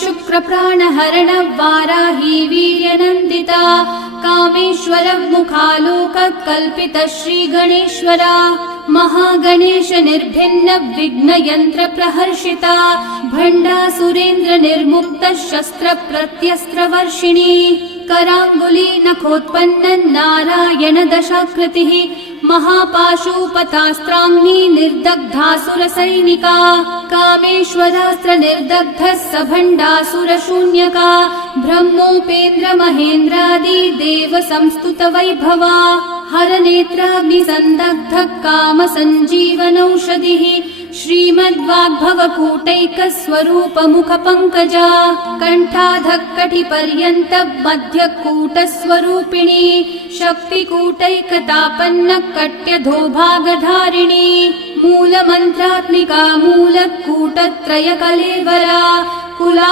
शुक्रप्राणहरण वाराही वीर्यनन्दिता कामेश्वर मुखालोक कल्पित श्रीगणेश्वरा महागणेश निर्भिन्न विघ्नयन्त्र प्रहर्षिता भण्डासुरेन्द्र निर्मुक्त शस्त्र प्रत्यस्त्र वर्षिणी कराङ्गुली नखोत्पन्न नारायण दशाकृतिः महापाशुपतास्त्राग्नि निर्दग्धासुर सैनिका कामेश्वरास्त्र निर्दग्ध सभण्डासुर शून्यका ब्रह्मोपेन्द्र महेन्द्रादि देव संस्तुत वैभवा हर नेत्राग्नि संदग्ध काम संजीवनौषधिः श्रीमद्वाग्भवकूटैक स्वरूप मुख पंकजा कंठाधक्कटि पर्यन्त मध्यकूट स्वरूपिणी शक्तिकूटैकतापन्न कट्यधोभागधारिणी मूल मंत्रात्मिका मूलकूटत्रय कलेवरा कुला